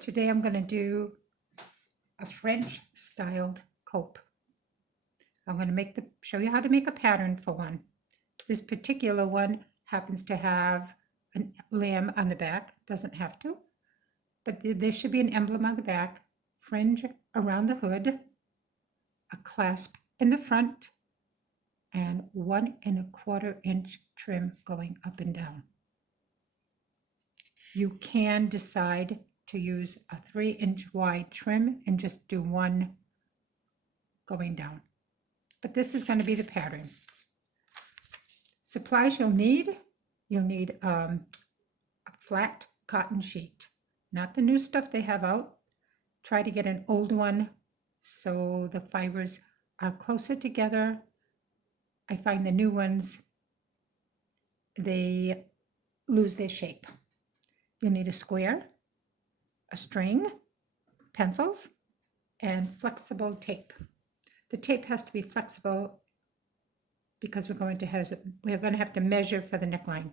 Today I'm going to do a French styled cope. I'm going to show you how to make a pattern for one. This particular one happens to have a lamb on the back, doesn't have to, but there should be an emblem on the back, fringe around the hood, a clasp in the front, and 1 1/4 inch trim going up and down. You can decide to use a 3-inch wide trim and just do one going down. But this is going to be the pattern. Supplies you'll need a flat cotton sheet, not the new stuff they have out. Try to get an old one so the fibers are closer together. I find the new ones, they lose their shape. You'll need a square, a string, pencils, and flexible tape. The tape has to be flexible because we're going to have to measure for the neckline.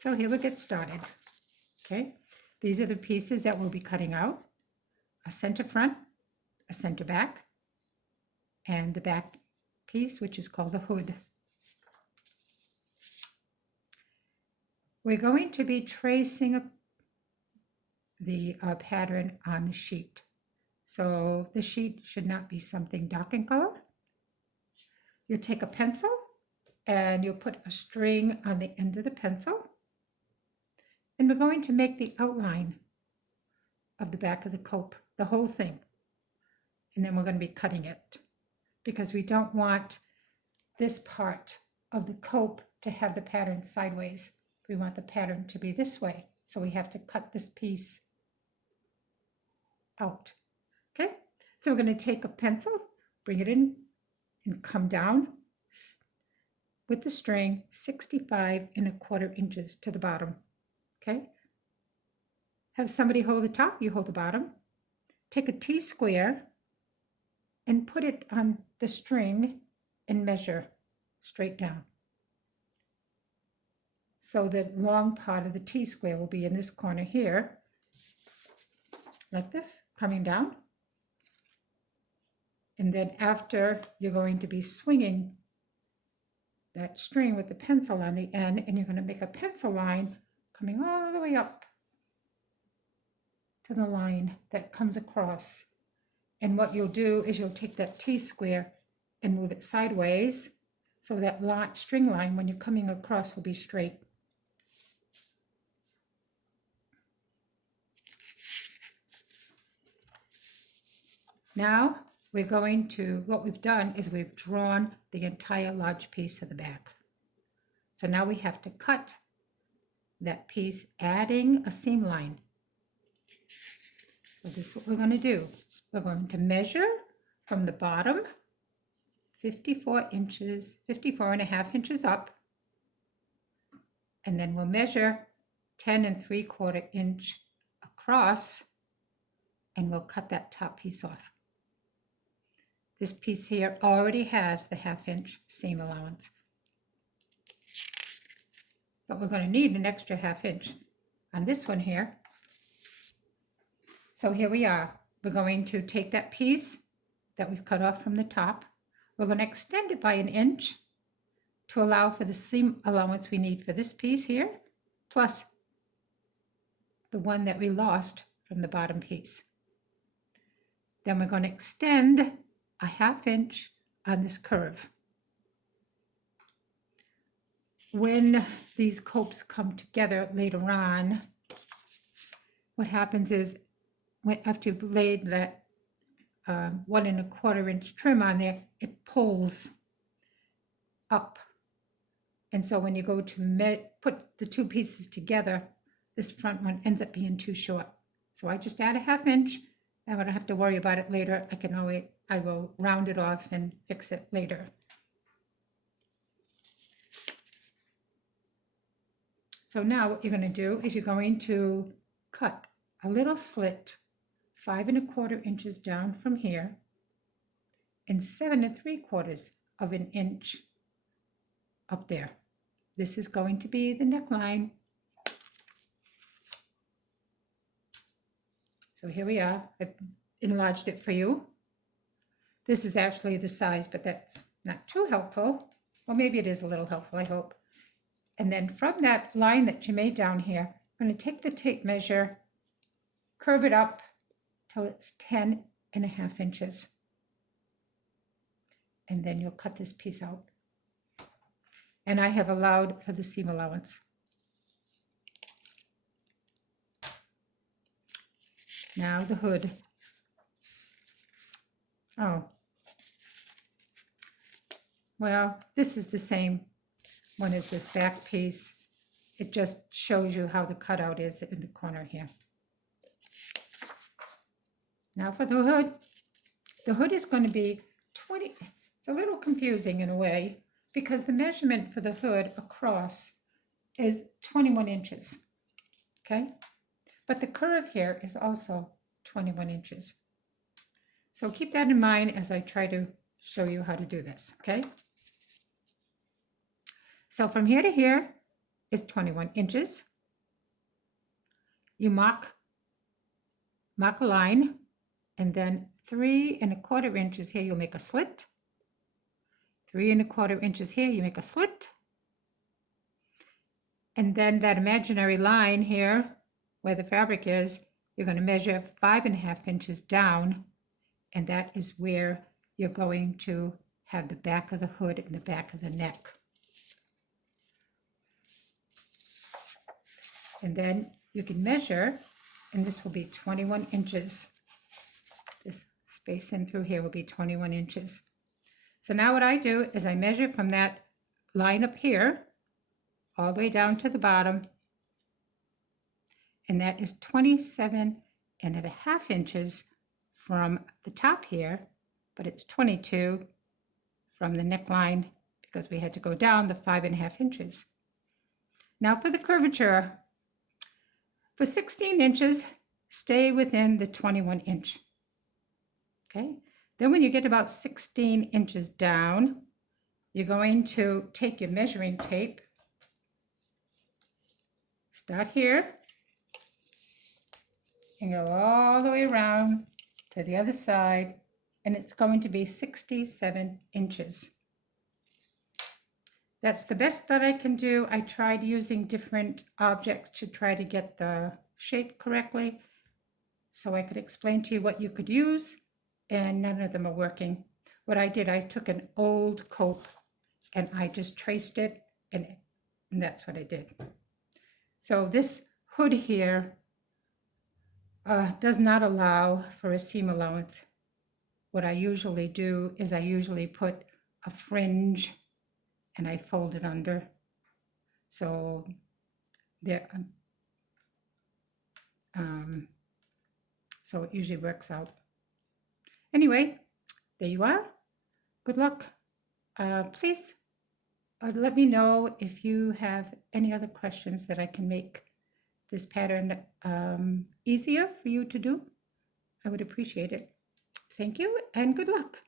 So here we get started. Okay, these are the pieces that we'll be cutting out: a center front, a center back, and the back piece, which is called the hood. We're going to be tracing the pattern on the sheet. So the sheet should not be something dark in color. You'll take a pencil and you'll put a string on the end of the pencil. And we're going to make the outline of the back of the cope, the whole thing. And then we're going to be cutting it because we don't want this part of the cope to have the pattern sideways. We want the pattern to be this way. So we have to cut this piece out. Okay, so we're going to take a pencil, bring it in, and come down with the string 65 1/4 inches to the bottom. Okay, have somebody hold the top, you hold the bottom. Take a T-square and put it on the string and measure straight down. So the long part of the T-square will be in this corner here, like this, coming down. And then after, you're going to be swinging that string with the pencil on the end, and you're going to make a pencil line coming all the way up to the line that comes across. And what you'll do is you'll take that T-square and move it sideways so that string line, when you're coming across, will be straight. Now, what we've done is we've drawn the entire large piece of the back. So now we have to cut that piece, adding a seam line. So this is what we're going to do. We're going to measure from the bottom 54 and a half inches up, and then we'll measure 10 3/4 inch across, and we'll cut that top piece off. This piece here already has the 1/2 inch seam allowance, but we're going to need an extra 1/2 inch on this one here. So here we are. We're going to take that piece that we've cut off from the top. We're going to extend it by 1 inch to allow for the seam allowance we need for this piece here, plus the one that we lost from the bottom piece. Then we're going to extend a 1/2 inch on this curve. When these copes come together later on, what happens is after you've laid that 1 1/4 inch trim on there, it pulls up. And so when you go to put the two pieces together, this front one ends up being too short. So I just add a 1/2 inch. I don't have to worry about it later. I will round it off and fix it later. So now what you're going to do is you're going to cut a little slit 5 1/4 inches down from here and 7 3/4 of an inch up there. This is going to be the neckline. So here we are. I've enlarged it for you. This is actually the size, but that's not too helpful. Well, maybe it is a little helpful, I hope. And then from that line that you made down here, I'm going to take the tape measure, curve it up till it's 10.5 inches. And then you'll cut this piece out. And I have allowed for the seam allowance. Now the hood. Oh, well, this is the same one as this back piece. It just shows you how the cutout is in the corner here. Now for the hood. The hood is going to be 20, it's a little confusing in a way because the measurement for the hood across is 21 inches, okay? But the curve here is also 21 inches. So keep that in mind as I try to show you how to do this, okay? So from here to here is 21 inches. You mark a line, and then 3¼ inches here, you'll make a slit. 3¼ inches here, you make a slit. And then that imaginary line here, where the fabric is, you're going to measure 5½ inches down, and that is where you're going to have the back of the hood and the back of the neck. And then you can measure, and this will be 21 inches. This space in through here will be 21 inches. So now what I do is I measure from that line up here all the way down to the bottom, and that is 27½ inches from the top here, but it's 22 from the neckline because we had to go down the 5½ inches. Now for the curvature, for 16 inches, stay within the 21 inch. Okay, then when you get about 16 inches down, you're going to take your measuring tape, start here, and go all the way around to the other side, and it's going to be 67 inches. That's the best that I can do. I tried using different objects to try to get the shape correctly, so I could explain to you what you could use, and none of them are working. What I did, I took an old coat and I just traced it, and that's what I did. So this hood here does not allow for a seam allowance. What I usually do is I usually put a fringe and I fold it under. So there, so it usually works out. Anyway, there you are. Good luck. Please let me know if you have any other questions that I can make this pattern easier for you to do. I would appreciate it. Thank you and good luck.